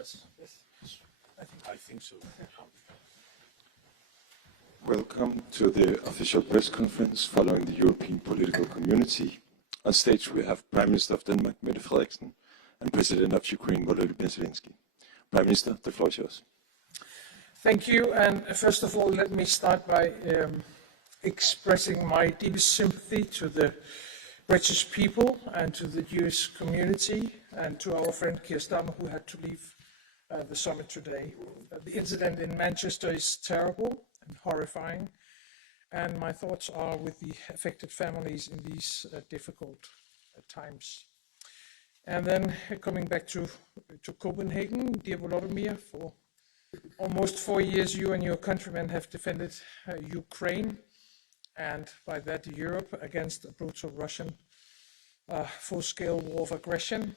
Yes. I think so. Welcome to the official press conference following the European political community. On stage we have Prime Minister of Denmark, Mette Frederiksen, and President of Ukraine, Volodymyr Zelenskiy. Prime Minister, the floor is yours. Thank you, and first of all, let me start by expressing my deepest sympathy to the British people and to the Jewish community and to our friend Keir Starmer, who had to leave the summit today. The incident in Manchester is terrible and horrifying, and my thoughts are with the affected families in these difficult times. And then coming back to Copenhagen, dear Volodymyr, for almost 4 years you and your countrymen have defended Ukraine and by that Europe against a brutal Russian full-scale war of aggression.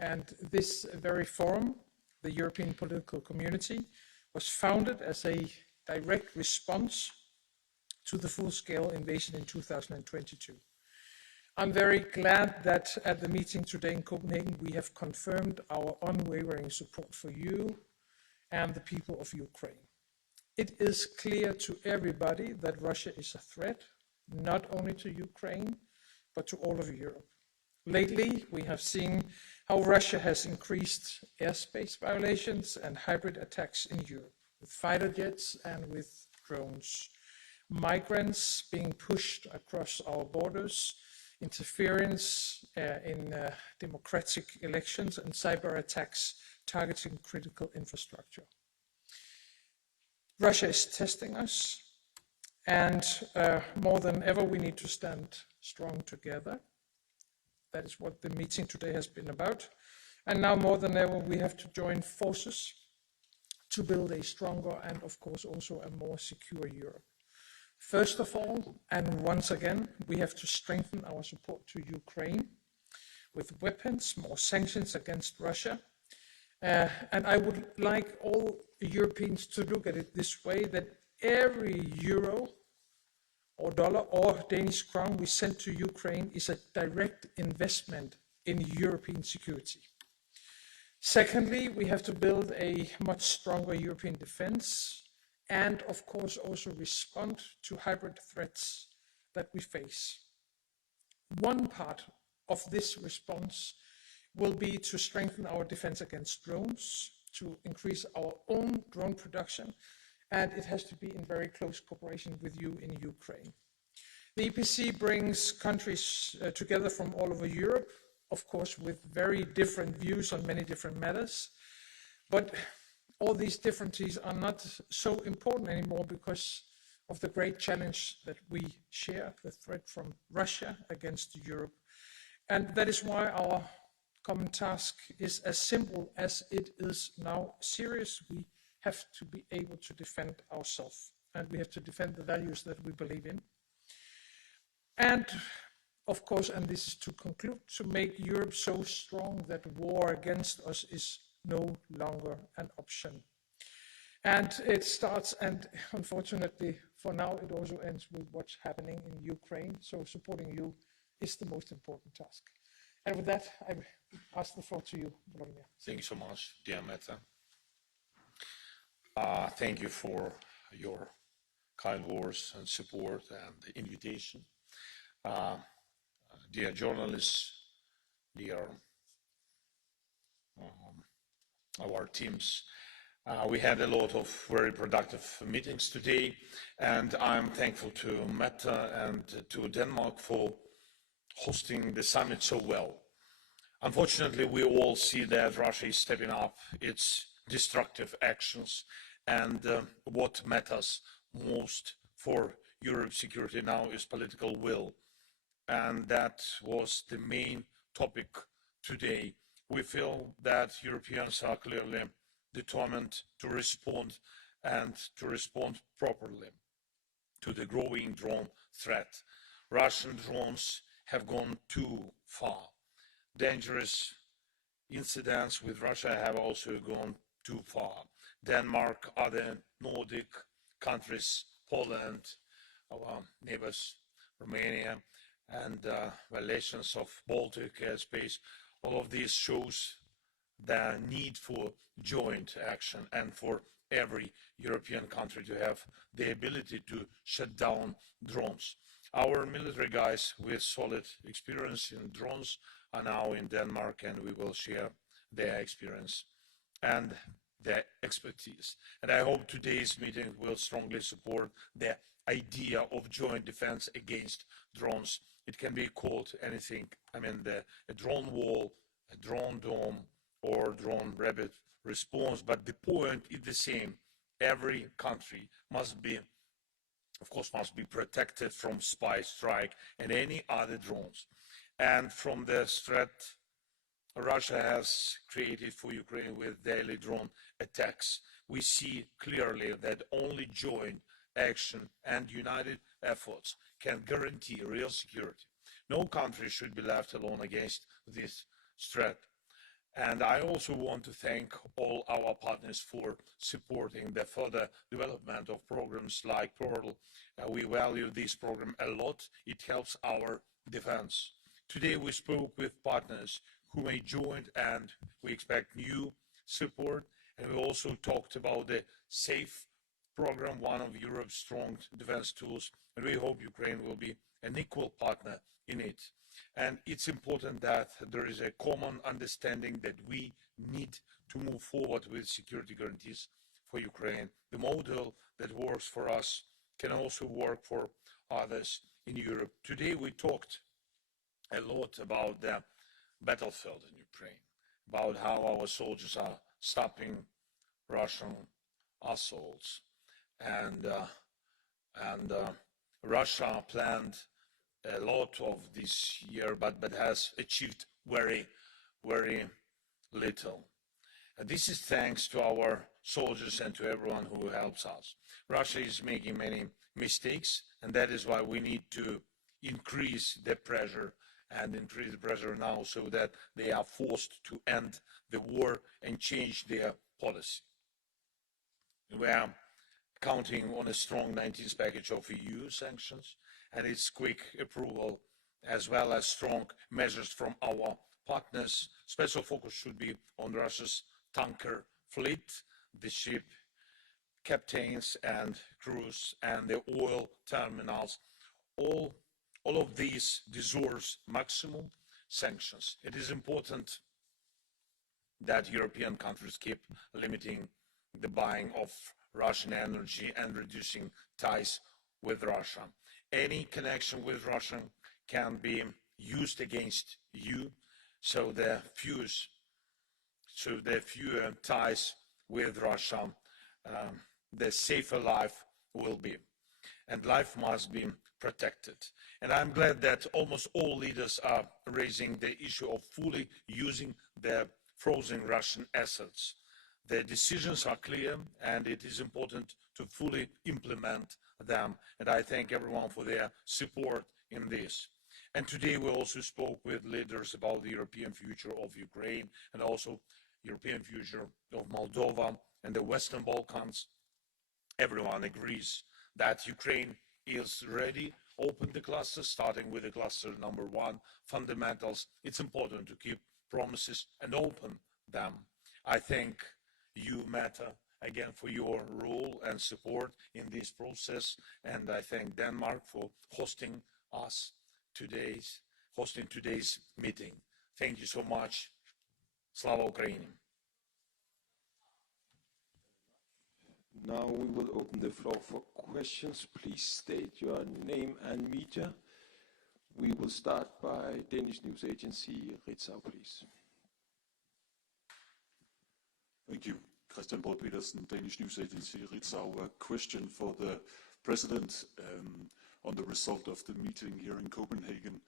And this very forum, the European political community, was founded as a direct response to the full-scale invasion in 2022. I'm very glad that at the meeting today in Copenhagen, we have confirmed our unwavering support for you and the people of Ukraine. It is clear to everybody that Russia is a threat, not only to Ukraine, but to all of Europe. Lately, we have seen how Russia has increased airspace violations and hybrid attacks in Europe, with fighter jets and with drones. Migrants being pushed across our borders, interference in democratic elections, and cyber attacks targeting critical infrastructure. Russia is testing us, and more than ever we need to stand strong together. That is what the meeting today has been about. And now more than ever we have to join forces to build a stronger and of course also a more secure Europe. First of all, and once again, we have to strengthen our support to Ukraine with weapons, more sanctions against Russia. And I would like all Europeans to look at it this way, that every euro or dollar or Danish crown we send to Ukraine is a direct investment in European security. Secondly, we have to build a much stronger European defense and of course also respond to hybrid threats that we face. One part of this response will be to strengthen our defense against drones, to increase our own drone production, and it has to be in very close cooperation with you in Ukraine. The EPC brings countries together from all over Europe, of course with very different views on many different matters, but all these differences are not so important anymore because of the great challenge that we share, the threat from Russia against Europe. And that is why our common task is as simple as it is now serious. We have to be able to defend ourselves, and we have to defend the values that we believe in. And of course, and this is to conclude, to make Europe so strong that war against us is no longer an option. And it starts, and unfortunately for now, it also ends with what's happening in Ukraine. So supporting you is the most important task. And with that, I pass the floor to you, Volodymyr. Thank you so much, dear Mette. Thank you for your kind words and support and the invitation. Dear journalists, dear our teams, we had a lot of very productive meetings today, and I'm thankful to Mette and to Denmark for hosting the summit so well. Unfortunately, we all see that Russia is stepping up its destructive actions, and what matters most for Europe's security now is political will. And that was the main topic today. We feel that Europeans are clearly determined to respond, and to respond properly to the growing drone threat. Russian drones have gone too far. Dangerous incidents with Russia have also gone too far. Denmark, other Nordic countries, Poland, our neighbors, Romania, and violations of Baltic airspace, all of these shows the need for joint action and for every European country to have the ability to shut down drones. Our military guys with solid experience in drones are now in Denmark, and we will share their experience and their expertise. And I hope today's meeting will strongly support the idea of joint defense against drones. It can be called anything. I mean, a drone wall, a drone dome, or drone rapid response, but the point is the same. Every country must be protected from spy strike and any other drones. And from the threat Russia has created for Ukraine with daily drone attacks, we see clearly that only joint action and united efforts can guarantee real security. No country should be left alone against this threat. And I also want to thank all our partners for supporting the further development of programs like Pearl. We value this program a lot. It helps our defense. Today we spoke with partners who may join, and we expect new support. And we also talked about the SAFE program, one of Europe's strong defense tools, and we hope Ukraine will be an equal partner in it. And it's important that there is a common understanding that we need to move forward with security guarantees for Ukraine. The model that works for us can also work for others in Europe. Today we talked a lot about the battlefield in Ukraine, about how our soldiers are stopping Russian assaults, and Russia planned a lot of this year, but has achieved very little. And this is thanks to our soldiers and to everyone who helps us. Russia is making many mistakes, and that is why we need to increase the pressure now, so that they are forced to end the war and change their policy. We are counting on a strong 19th package of EU sanctions and its quick approval, as well as strong measures from our partners. Special focus should be on Russia's tanker fleet, the ship captains and crews, and the oil terminals. All of these deserves maximum sanctions. It is important that European countries keep limiting the buying of Russian energy and reducing ties with Russia. Any connection with Russia can be used against you, so the fewer ties with Russia, the safer life will be, and life must be protected. And I'm glad that almost all leaders are raising the issue of fully using the frozen Russian assets. The decisions are clear, and it is important to fully implement them. And I thank everyone for their support in this. And today we also spoke with leaders about the European future of Ukraine and also European future of Moldova and the Western Balkans. Everyone agrees that Ukraine is ready. Open the clusters, starting with the cluster number 1, fundamentals. It's important to keep promises and open them. I thank you, Meta, again for your role and support in this process, and I thank Denmark for hosting today's meeting. Thank you so much. Slava Ukraini. Now we will open the floor for questions. Please state your name and media. We will start by Danish news agency Ritzau, please. Thank you. Christian Borg Petersen, Danish news agency Ritzau. A question for the president on the result of the meeting here in Copenhagen.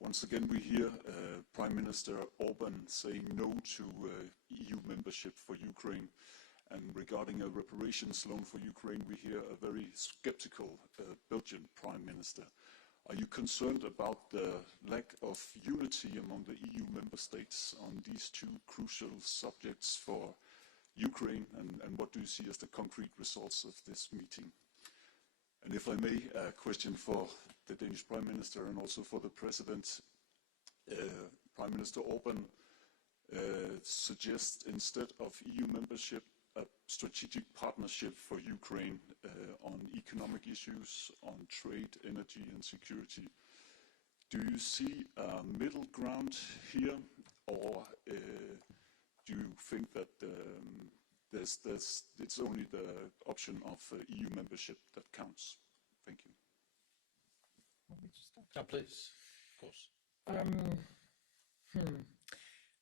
Once again, we hear Prime Minister Orban saying no to EU membership for Ukraine. And regarding a reparations loan for Ukraine, we hear a very skeptical Belgian Prime Minister. Are you concerned about the lack of unity among the EU member states on these two crucial subjects for Ukraine, and what do you see as the concrete results of this meeting? And if I may, a question for the Danish Prime Minister and also for the President. Prime Minister Orban suggest instead of EU membership a strategic partnership for Ukraine on economic issues, on trade, energy and security. Do you see a middle ground here, or do you think that it's only the option of EU membership that counts? Thank you. Want me to start? Yeah, please, of course.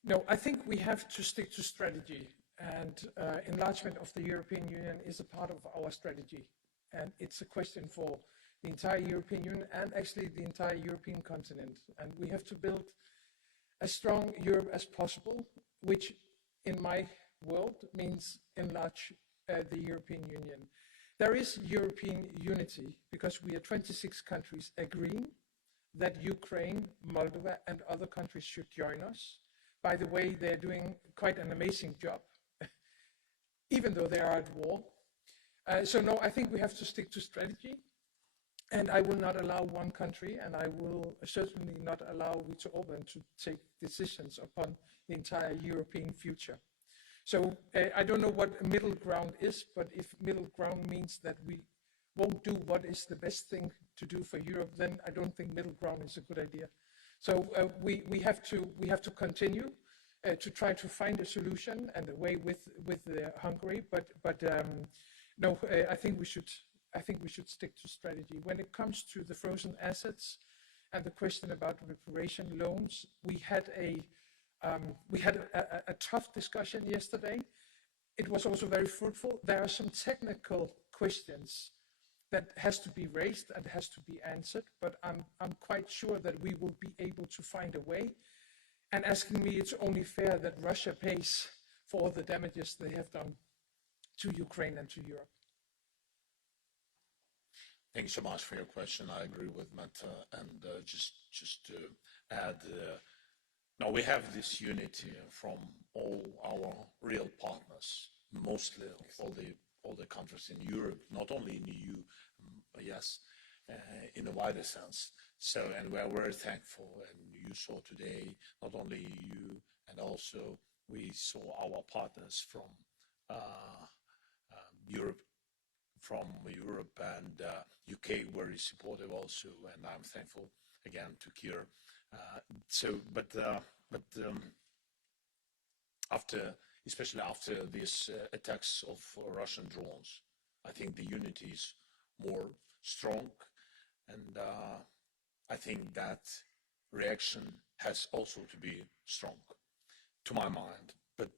No, I think we have to stick to strategy, and enlargement of the European Union is a part of our strategy, and it's a question for the entire European Union and actually the entire European continent. And we have to build as strong Europe as possible, which in my world means enlarge the European Union. There is European unity because we are 26 countries agreeing that Ukraine, Moldova and other countries should join us. By the way, they're doing quite an amazing job, even though they are at war. So no, I think we have to stick to strategy. And I will not allow one country, and I will certainly not allow Viktor Orban to take decisions upon the entire European future. So I don't know what middle ground is, but if middle ground means that we won't do what is the best thing to do for Europe, then I don't think middle ground is a good idea. So we have to continue to try to find a solution and a way with Hungary, but no, I think we should stick to strategy. When it comes to the frozen assets and the question about reparation loans, we had a tough discussion yesterday. It was also very fruitful. There are some technical questions that has to be raised and has to be answered, but I'm quite sure that we will be able to find a way. And asking me, it's only fair that Russia pays for all the damages they have done to Ukraine and to Europe. Thank you so much for your question. I agree with Mette, and just to add, now we have this unity from all our real partners, mostly all the countries in Europe, not only in the EU, yes, in a wider sense. So, and we are very thankful. And you saw today, not only EU, and also we saw our partners from Europe and UK very supportive also, and I'm thankful again to Kyiv. Especially after these attacks of Russian drones, I think the unity is more strong, and I think that reaction has also to be strong, to my mind. But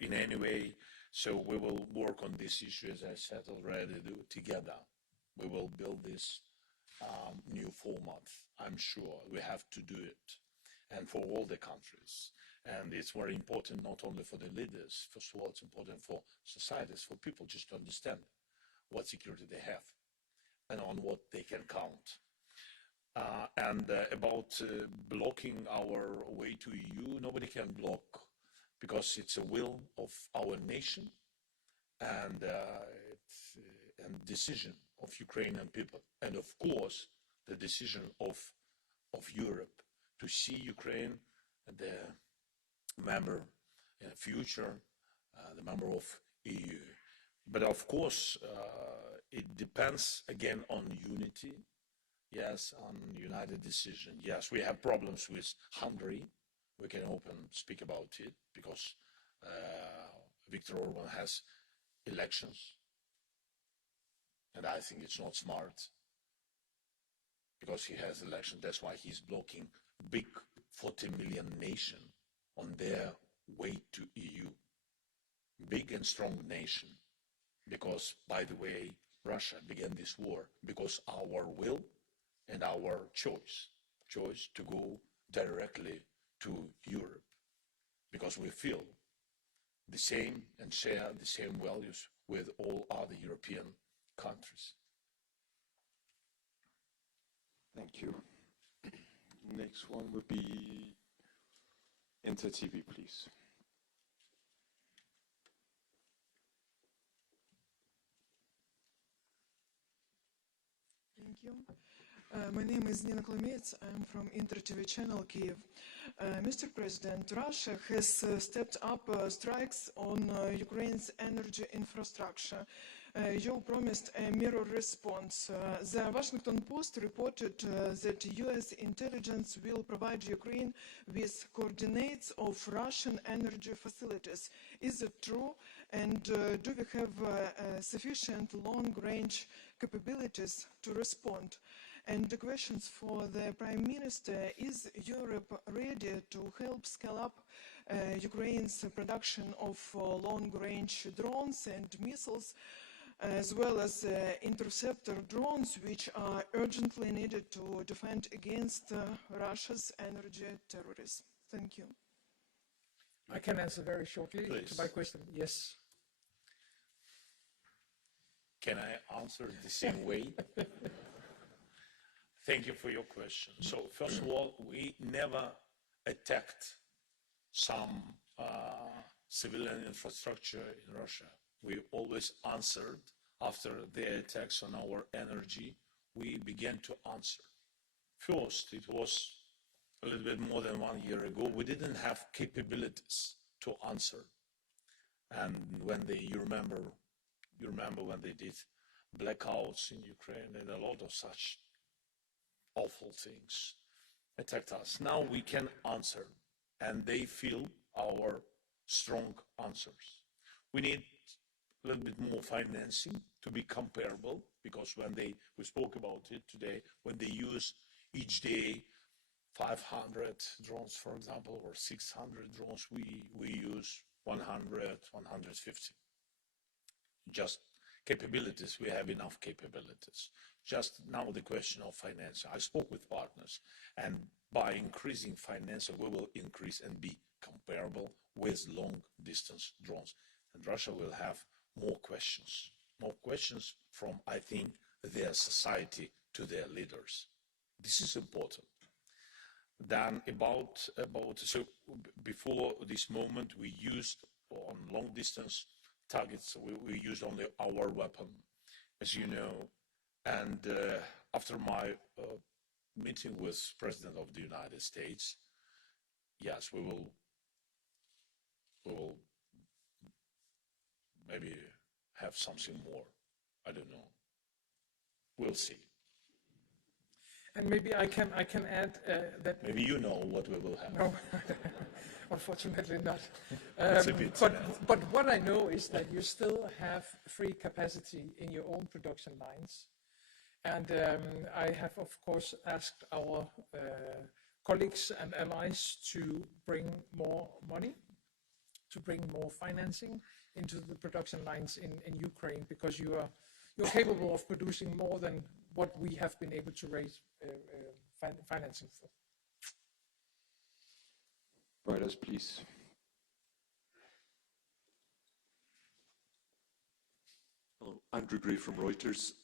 in any way, so we will work on this issue, as I said already, together. We will build this new format. I'm sure we have to do it, and for all the countries. And it's very important not only for the leaders, first of all, it's important for societies, for people just to understand what security they have and on what they can count. About blocking our way to EU, nobody can block, because it's a will of our nation and decision of Ukrainian people, and of course the decision of Europe to see Ukraine the member in the future, the member of EU. But of course it depends again on unity, yes, on united decision. Yes, we have problems with Hungary. We can speak about it, because Viktor Orban has elections, and I think it's not smart, because he has elections. That's why he's blocking big 40 million nation on their way to EU. Big and strong nation, because, by the way, Russia began this war because our will and our choice to go directly to Europe, because we feel the same and share the same values with all other European countries. Thank you. Next one would be Inter TV, please. Thank you. My name is Nina Klamets. I'm from Inter TV channel Kiev. Mr. President, Russia has stepped up strikes on Ukraine's energy infrastructure. You promised a mirror response. The Washington Post reported that US intelligence will provide Ukraine with coordinates of Russian energy facilities. Is it true? And do we have sufficient long-range capabilities to respond? And the questions for the Prime Minister: is Europe ready to help scale up Ukraine's production of long-range drones and missiles, as well as interceptor drones, which are urgently needed to defend against Russia's energy terrorists? Thank you. I can answer very shortly Please. to my question. Yes. Can I answer the same way? Thank you for your question. So first of all, we never attacked some civilian infrastructure in Russia. We always answered after the attacks on our energy. We began to answer. First, it was a little bit more than 1 year ago. We didn't have capabilities to answer. And when you remember when they did blackouts in Ukraine and a lot of such awful things attacked us. Now we can answer, and they feel our strong answers. We need a little bit more financing to be comparable, because when we spoke about it today, when they use each day 500 drones, for example, or 600 drones, we use 100, 150. Just capabilities, we have enough capabilities. Just now the question of financing. I spoke with partners, and by increasing financing, we will increase and be comparable with long distance drones. And Russia will have more questions from, I think, their society to their leaders. This is important. Then so before this moment, we used on long distance targets, we used only our weapon, as you know. And after my meeting with President of the United States, yes, we will maybe have something more. I don't know. We'll see. And maybe I can add that. Maybe you know what we will have. No, unfortunately not. It's a bit but what I know is that you still have free capacity in your own production lines. And I have, of course, asked our colleagues and allies to bring more money, to bring more financing into the production lines in Ukraine, because you're capable of producing more than what we have been able to raise financing for. Writers, please. Hello, Andrew Gray from Reuters.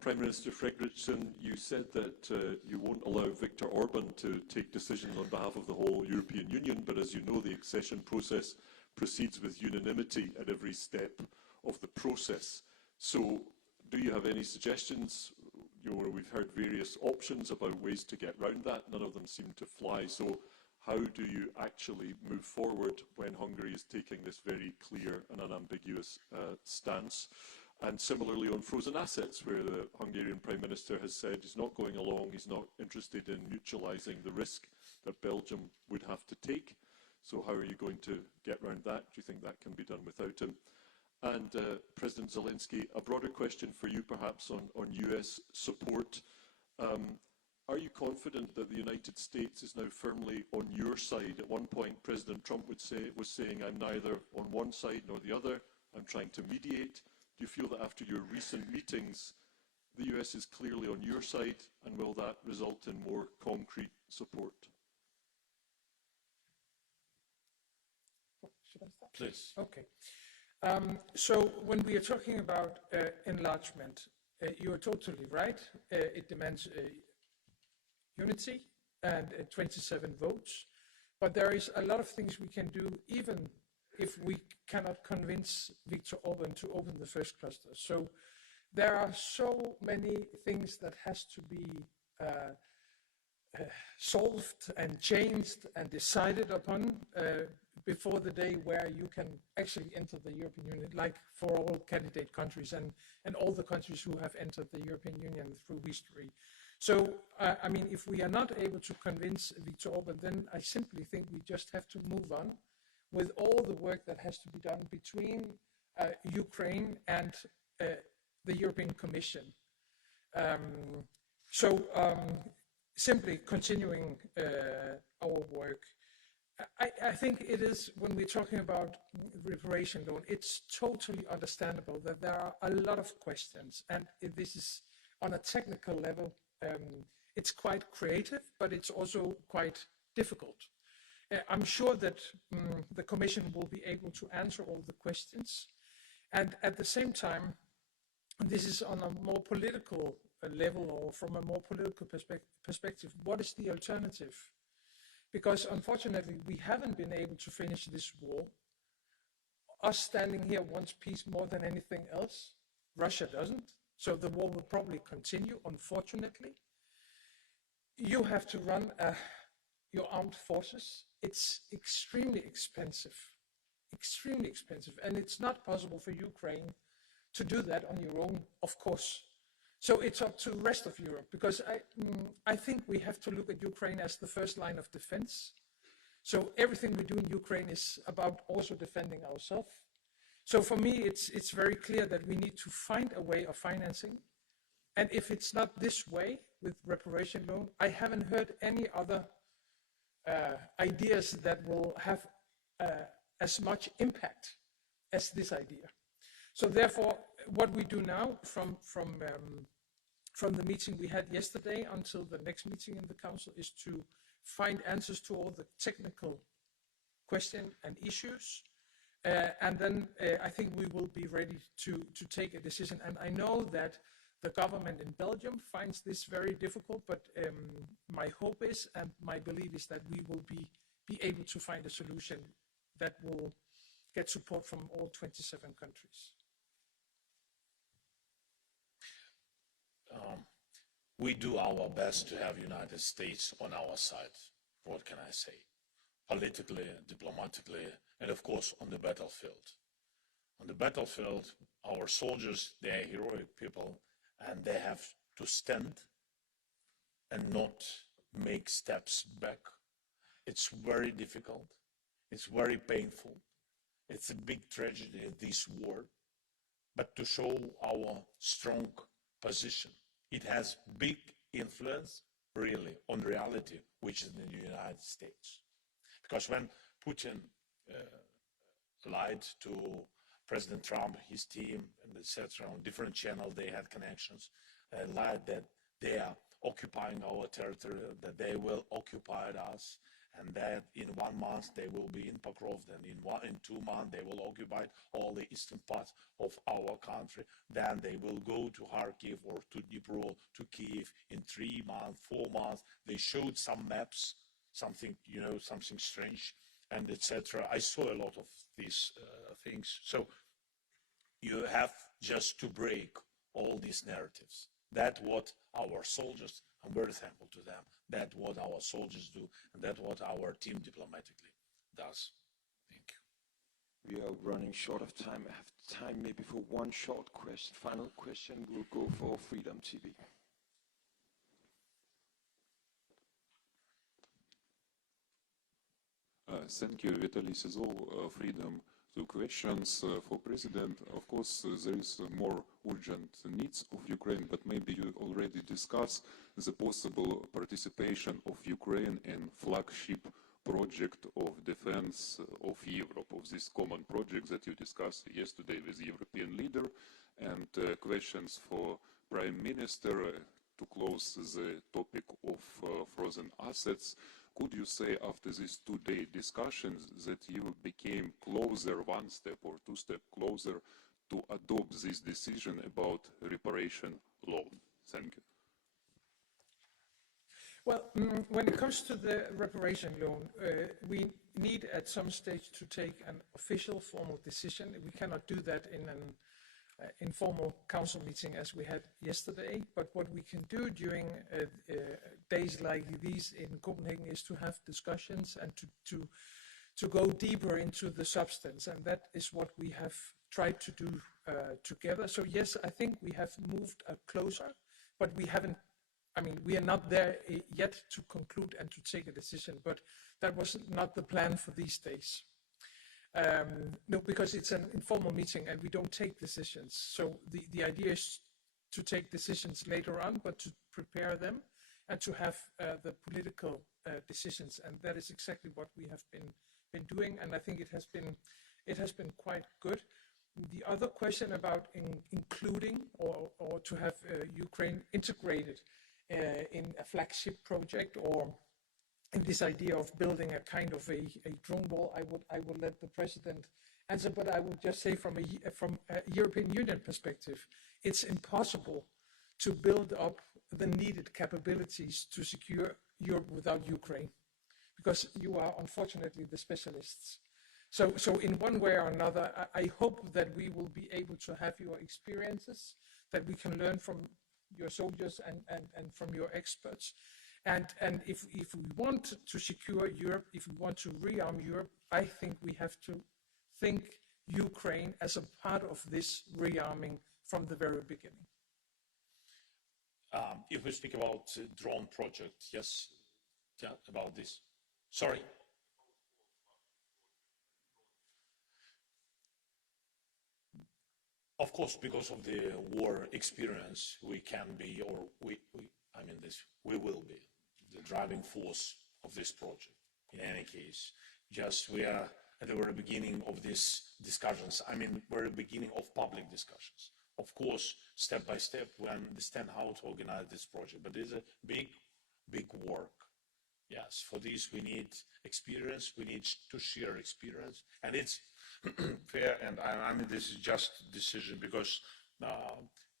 Prime Minister Frederiksen, you said that you won't allow Viktor Orban to take decisions on behalf of the whole European Union, but as you know, the accession process proceeds with unanimity at every step of the process. So, do you have any suggestions? We've heard various options about ways to get round that. None of them seem to fly. So, how do you actually move forward when Hungary is taking this very clear and unambiguous stance? And similarly on frozen assets, where the Hungarian Prime Minister has said he's not going along, he's not interested in mutualising the risk that Belgium would have to take. So how are you going to get round that? Do you think that can be done without him? And President Zelensky, a broader question for you perhaps on US support. Are you confident that the United States is now firmly on your side? At one point, President Trump was saying, I'm neither on one side nor the other, I'm trying to mediate. Do you feel that after your recent meetings, the US is clearly on your side, and will that result in more concrete support? Should I start? Please. Okay. So when we are talking about enlargement, you are totally right. It demands unity and 27 votes. But there is a lot of things we can do, even if we cannot convince Viktor Orban to open the first cluster. So there are so many things that has to be solved and changed and decided upon before the day where you can actually enter the European Union, like for all candidate countries and all the countries who have entered the European Union through history. So, I mean, if we are not able to convince Viktor Orban, then I simply think we just have to move on with all the work that has to be done between Ukraine and the European Commission. Simply continuing our work. I think it is, when we're talking about reparation loan, it's totally understandable that there are a lot of questions, and this is on a technical level. It's quite creative, but it's also quite difficult. I'm sure that the Commission will be able to answer all the questions, and at the same time, this is on a more political level, or from a more political perspective, what is the alternative? Because unfortunately, we haven't been able to finish this war. Us standing here wants peace more than anything else. Russia doesn't. So the war will probably continue, unfortunately. You have to run your armed forces. It's extremely expensive, and it's not possible for Ukraine to do that on your own, of course. So it's up to the rest of Europe, because I think we have to look at Ukraine as the first line of defense. So everything we do in Ukraine is about also defending ourselves. So for me, it's very clear that we need to find a way of financing. And if it's not this way with reparation loan, I haven't heard any other ideas that will have as much impact as this idea. So therefore, what we do now from the meeting we had yesterday until the next meeting in the Council is to find answers to all the technical questions and issues. And then I think we will be ready to take a decision. And I know that the government in Belgium finds this very difficult, but my hope is, and my belief is, that we will be able to find a solution that will get support from all 27 countries. We do our best to have United States on our side. What can I say? Politically, diplomatically, and of course on the battlefield. On the battlefield, our soldiers, they are heroic people, and they have to stand and not make steps back. It's very difficult. It's very painful. It's a big tragedy, this war. But to show our strong position, it has big influence, really, on reality, which is in the United States. Because when Putin lied to President Trump, his team, and etc., on different channels, they had connections, lied that they are occupying our territory, that they will occupy us, and that in 1 month they will be in Pokrov, then in 2 months they will occupy all the eastern parts of our country, then they will go to Kharkiv or to Dnipro, to Kiev in 3 months, 4 months. They showed some maps, something, something strange, and etc. I saw a lot of these things. So you have just to break all these narratives. That's what our soldiers, I'm very thankful to them, that's what our soldiers do, and that's what our team diplomatically does. Thank you. We are running short of time. I have time maybe for one short question. Final question will go for Freedom TV. Thank you, Vitaly Sizov, Freedom. So questions for President. Of course, there is more urgent needs of Ukraine, but maybe you already discussed the possible participation of Ukraine in flagship project of defense of Europe, of this common project that you discussed yesterday with European leader, and questions for Prime Minister to close the topic of frozen assets. Could you say after these 2-day discussions that you became closer, 1 step or 2 steps closer to adopt this decision about reparation loan? Thank you. Well, when it comes to the reparation loan, we need at some stage to take an official formal decision. We cannot do that in an informal council meeting as we had yesterday. But what we can do during days like these in Copenhagen is to have discussions and to go deeper into the substance, and that is what we have tried to do together. So yes, I think we have moved closer, but we haven't. I mean, we are not there yet to conclude and to take a decision, but that was not the plan for these days. No, because it's an informal meeting and we don't take decisions. So the idea is to take decisions later on, but to prepare them and to have the political decisions. And that is exactly what we have been doing. And I think it has been quite good. The other question about including or to have Ukraine integrated in a flagship project, or in this idea of building a kind of a drone wall, I would let the president answer, but I would just say from a European Union perspective, it's impossible to build up the needed capabilities to secure Europe without Ukraine, because you are unfortunately the specialists. So in one way or another, I hope that we will be able to have your experiences, that we can learn from your soldiers and from your experts. And if we want to secure Europe, if we want to rearm Europe, I think we have to think Ukraine as a part of this rearming from the very beginning. If we speak about drone project, yes, yeah, about this. Sorry. Of course, because of the war experience, we can be, or we will be the driving force of this project. In any case, just we are at the very beginning of these discussions. I mean, very beginning of public discussions. Of course, step by step, we understand how to organize this project, but it's a big work. Yes, for this we need experience. We need to share experience, and it's fair. And I mean, this is just decision because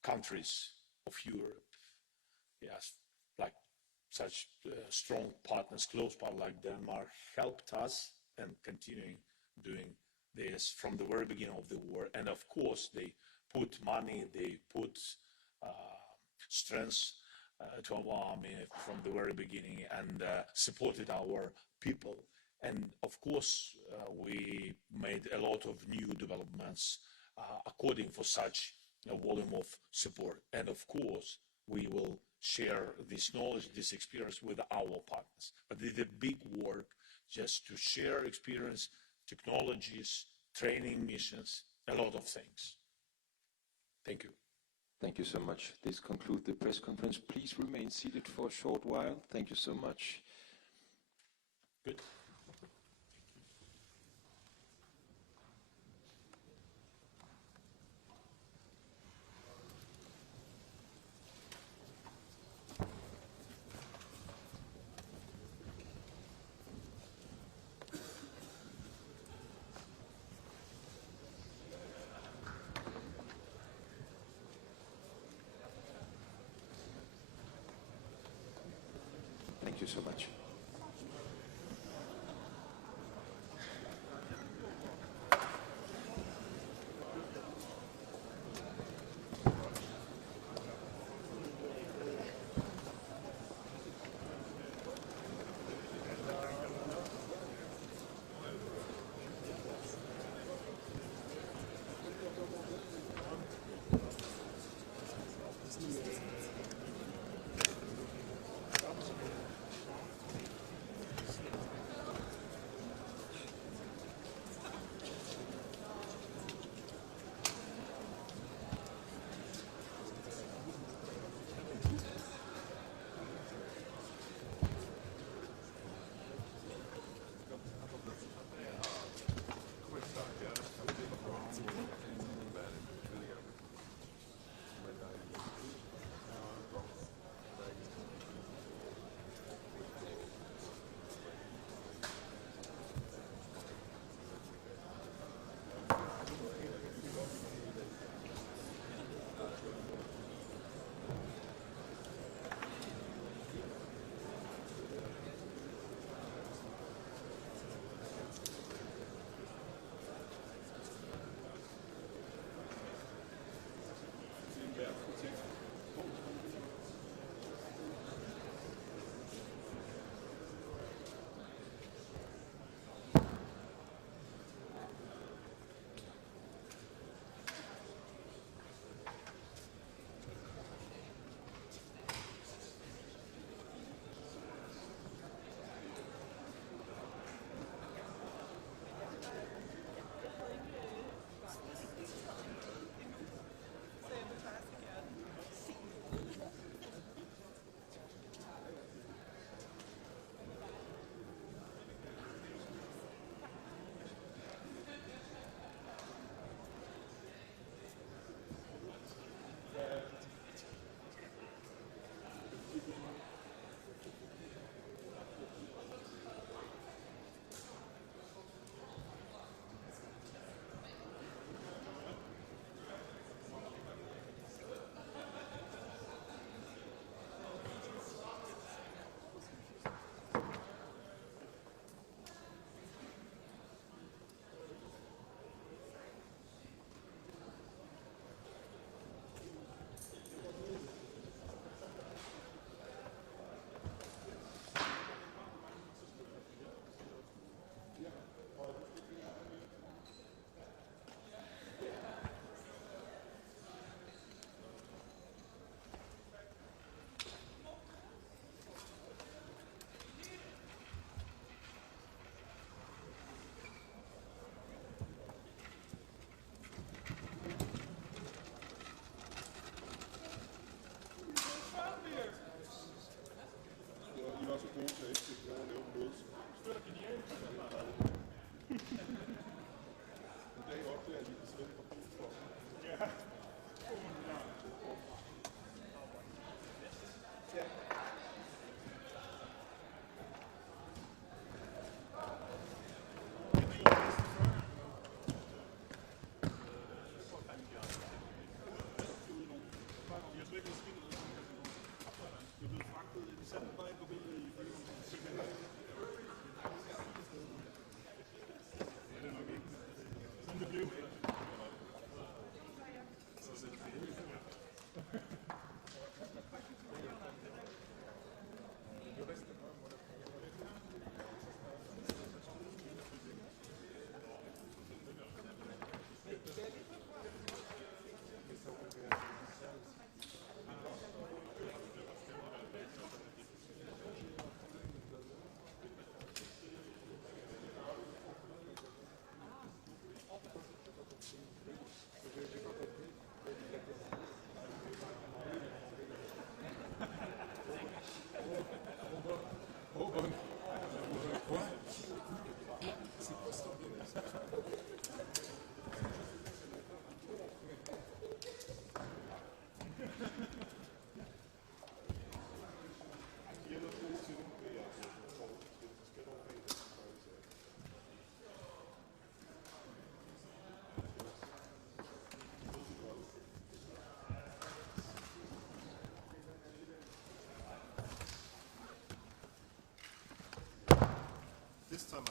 countries of Europe, yes, like such strong partners, close partners like Denmark, helped us and continuing doing this from the very beginning of the war. And of course, they put money, they put strength to our army from the very beginning and supported our people. And of course, we made a lot of new developments according for such a volume of support. And of course, we will share this knowledge, this experience with our partners. But it's a big work just to share experience, technologies, training missions, a lot of things. Thank you. Thank you so much. This concludes the press conference. Please remain seated for a short while. Thank you so much. Good. Thank you so much.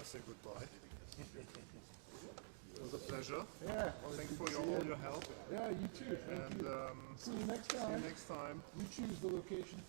say goodbye. It was a pleasure. Yeah. Thank you for all your help. Yeah, you too. And See you next time. see you next time. You choose the location.